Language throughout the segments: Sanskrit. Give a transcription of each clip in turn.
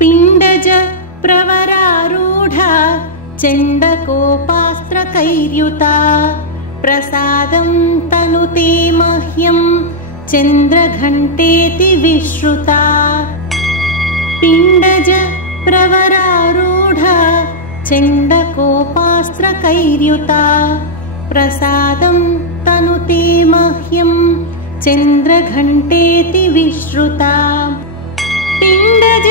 पिण्डज प्रवरारूढा चण्डकोपास्त्रकैर्युता प्रसादं तनुते मह्यं चन्द्रघण्टेति विश्रुता। पिण्डज प्रवरारूढा चण्डकोपास्त्रकैर्युता प्रसादं तनुते मह्यं चन्द्रघण्टेति विश्रुता। पिण्डज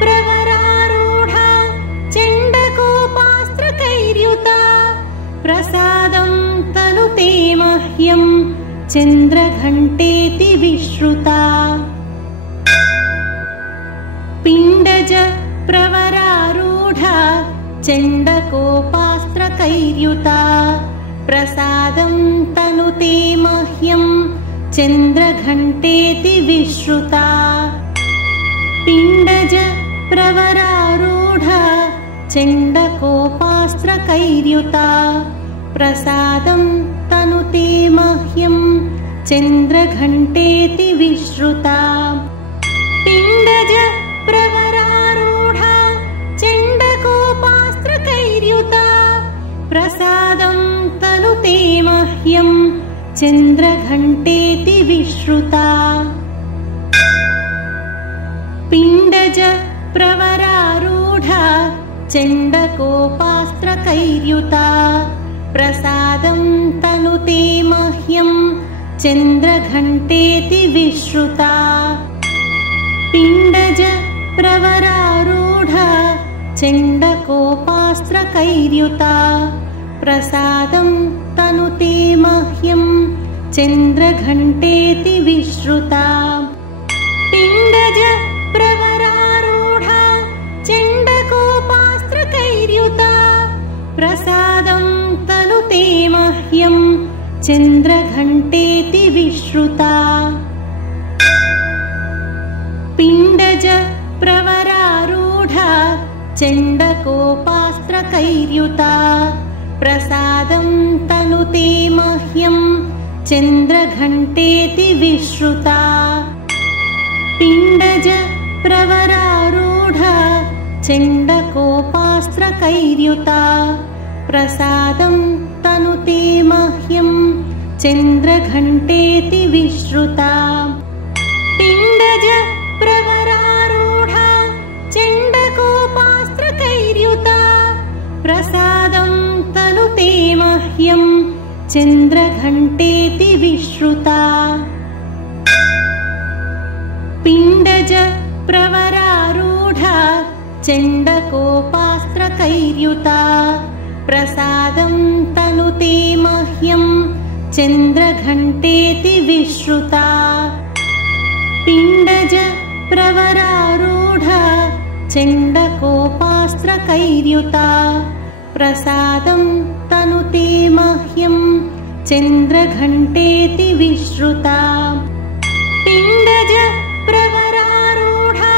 प्रवरारूढा चण्डकोपास्त्रकैर्युता प्रसादं तनुते मह्यं चन्द्रघण्टेति विश्रुता। पिण्डज प्रवरारूढा चण्डकोपास्त्रकैर्युता प्रसादं तनुते मह्यं चन्द्रघण्टेति विश्रुता। पिण्डज प्रवरारूढा चण्डकोपास्त्रकैर्युता प्रसादं तनुते मह्यं चन्द्रघण्टेति विश्रुता। पिण्डज प्रवरारूढा चण्डकोपास्त्रकैर्युता प्रसादं तनुते मह्यं चन्द्रघण्टेति विश्रुता। पिण्डज प्रवरारूढा चण्डकोपास्त्रकैर्युता प्रसादं तनुते मह्यं चन्द्रघण्टेति विश्रुता। पिण्डज प्रवरारूढा चण्डकोपास्त्रकैर्युता प्रसादं तनुते मह्यं चन्द्रघण्टेति विश्रुता। पिण्डज प्रवरारूढा चण्डकोपास्त्रकैर्युता प्रसादं तनुते मह्यं चन्द्रघण्टेति विश्रुता। पिण्डज प्रवरारूढा चण्डकोपास्त्रकैर्युता प्रसादं तनुते मह्यं चन्द्रघण्टेति विश्रुता। पिण्डज प्रवरारूढा चण्डकोपास्त्रकैर्युता प्रसादं तनुते मह्यं चन्द्रघण्टेति विश्रुता। पिण्डज प्रवरारूढा चण्डकोपास्त्रकैर्युता प्रसादं तनुते मह्यं चन्द्रघण्टेति विश्रुता। पिण्डज प्रवरारूढा चण्डकोपास्त्रकैर्युता प्रसादं तनुते मह्यं चन्द्रघण्टेति विश्रुता। पिण्डज प्रवरारूढा चण्डकोपास्त्रकैर्युता प्रसादं तनुते मह्यं चन्द्रघण्टेति विश्रुता। पिण्डज प्रवरारूढा चण्डकोपास्त्रकैर्युता प्रसादं तनुते मह्यं चन्द्रघण्टेति विश्रुता। पिण्डज प्रवरारूढा चण्डकोपास्त्रकैर्युता प्रसादं तनुते मह्यं चन्द्रघण्टेति विश्रुता। पिण्डज प्रवरारूढा चण्डकोपास्त्रकैर्युता प्रसादं तनुते मह्यं चन्द्रघण्टेति विश्रुता। पिण्डज प्रवरारूढा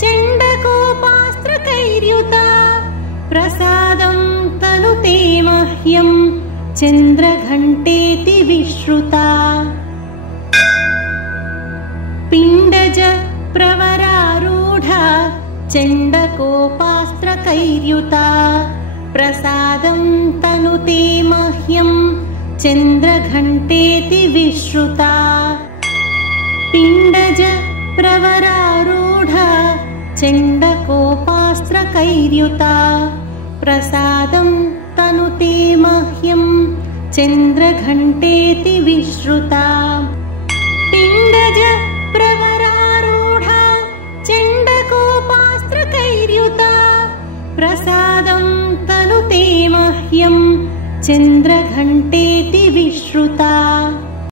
चण्डकोपास्त्रकैर्युता प्रसादं तनुते मह्यं चन्द्रघण्टेति विश्रुता। पिण्डज प्रवरारूढा चण्डकोपास्त्रकैर्युता प्रसादं तनुते मह्यं चन्द्रघण्टेति विश्रुता। पिण्डज प्रवरारूढा चण्डकोपास्त्रकैर्युता प्रसादं तनुते मह्यं चन्द्रघण्टेति विश्रुता। पिण्डज प्रवरारूढा चण्डकोपास्त्रकैर्युता प्रसादं तनुते मह्यं चन्द्रघण्टेति विश्रुता।